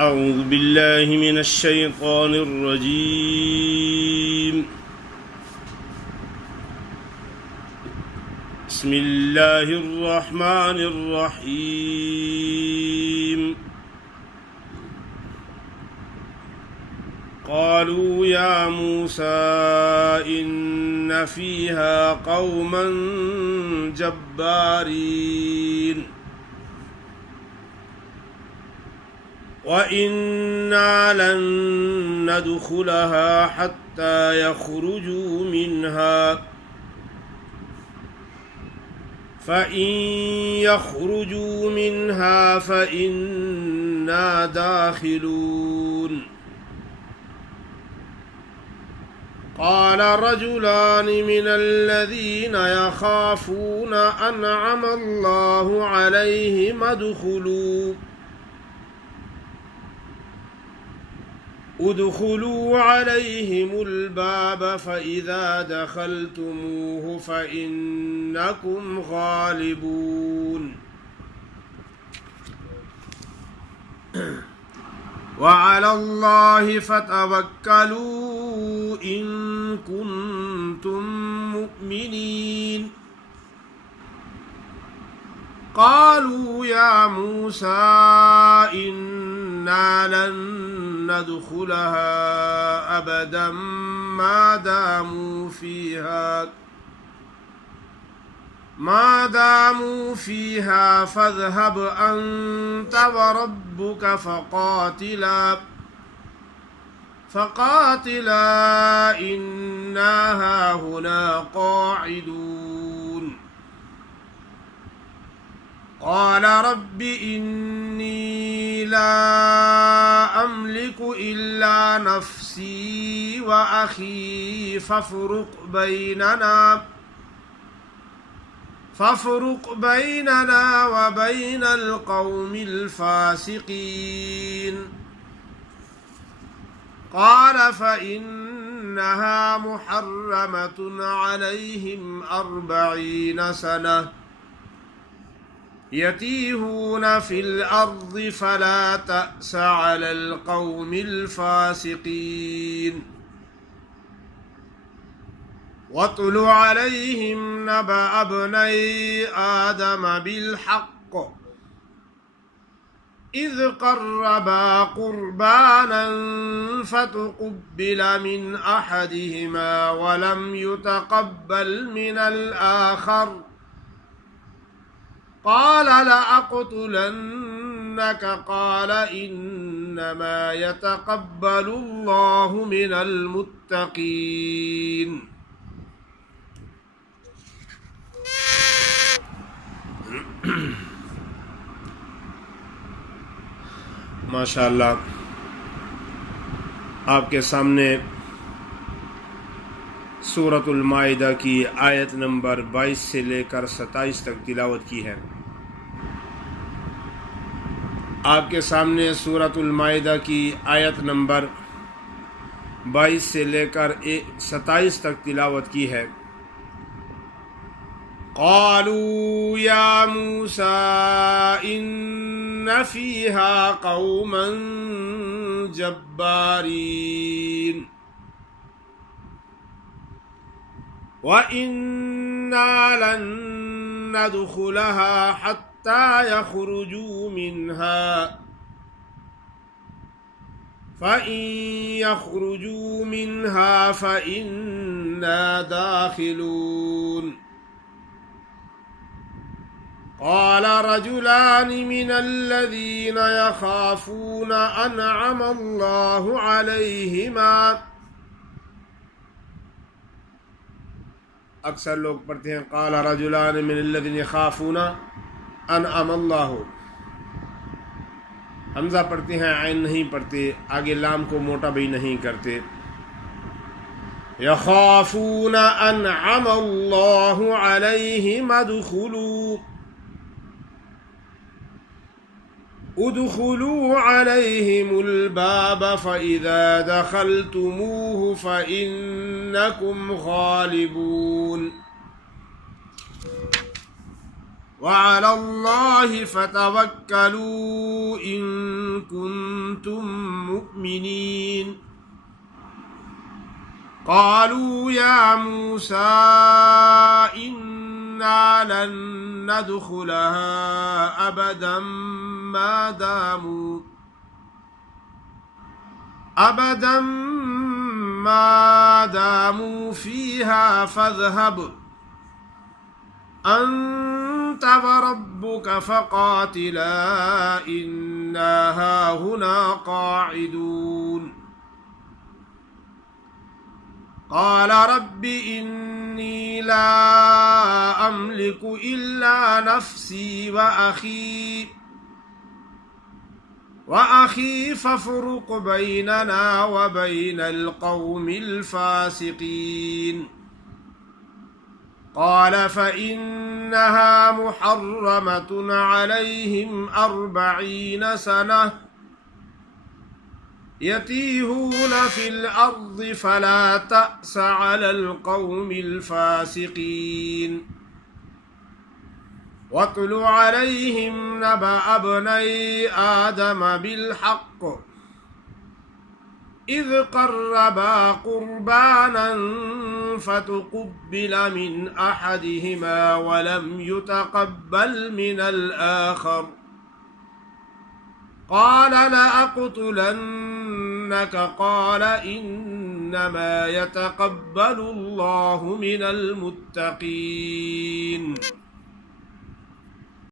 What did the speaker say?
أعوذ بالله من الشيطان الرجيم. بسم الله الرحمن الرحيم. قالوا يا موسى إن فيها قوما جبارين وإنا لن ندخلها حتى يخرجوا منها فإن يخرجوا منها فإنا داخلون. قال رجلان من الذين يخافون أنعم الله عليهم ادخلوا عليهم الباب فإذا دخلتموه فإنكم غالبون وعلى الله فتوكلوا إن كنتم مؤمنين. قالوا يا موسى إنا لن ندخلها أبدا ما داموا فيها فاذهب أنت وربك فقاتلا إنا هاهنا قاعدون. قال رب إني لا أملك إلا نفسي وأخي فافرق بيننا وبين القوم الفاسقين. قال فإنها محرمة عليهم 40 سنة يتيهون في الأرض فلا تأس على القوم الفاسقين. واتل عليهم نبأ ابني آدم بالحق إذ قربا قربانا فتقبل من أحدهما ولم يتقبل من الآخر قال لأقتلنك قال إنما يتقبل الله من المتقين. माशाअल्लाह, आपके सामने सूरतुल माइदा की आयत नंबर 22 से लेकर 27 तक तिलावत की है। आपके सामने सूरतुल माइदा की आयत नंबर 22 से लेकर 27 तक तिलावत की है। क़ालू या मूसा इन्न फ़ीहा क़ौमन जब्बारीन व इन्ना लन नदखुलहा हत्ता यख़रुजू मिन्हा फ़इन यख़रुजू मिन्हा फ़इन्ना दाखिलून। قال رجلان من الذين يخافون أنعم الله عليهما अक्सर लोग पढ़ते हैं قال رجلان من الذين يخافون أنعم الله, हमजा पढ़ते हैं, आइन नहीं पढ़ते, आगे लाम को मोटा भी नहीं करते। यखाफून अनअम अल्लाहु अलैहिम उदखुलू अलैहिमुल बाब फइज़ा दखलतुमूहु फइन्नकुम गालिबून। وعلى الله فتوكلوا إن كنتم مؤمنين قالوا يا موسى إنا لن ندخلها أبدا ما داموا فيها فاذهب أنت وربك فقاتلا إنا هاهنا قاعدون قال رب إني لا أملك إلا نفسي وأخي فافرق بيننا وبين القوم الفاسقين قال فإنها محرمة عليهم 40 سنة يتيهون في الأرض فلا تأس على القوم الفاسقين واتل عليهم نبأ ابني آدم بالحق إذ قربا قربانا فتقبل من أحدهما ولم يتقبل من الآخر قال لأقتلنك قال إنما يتقبل الله من المتقين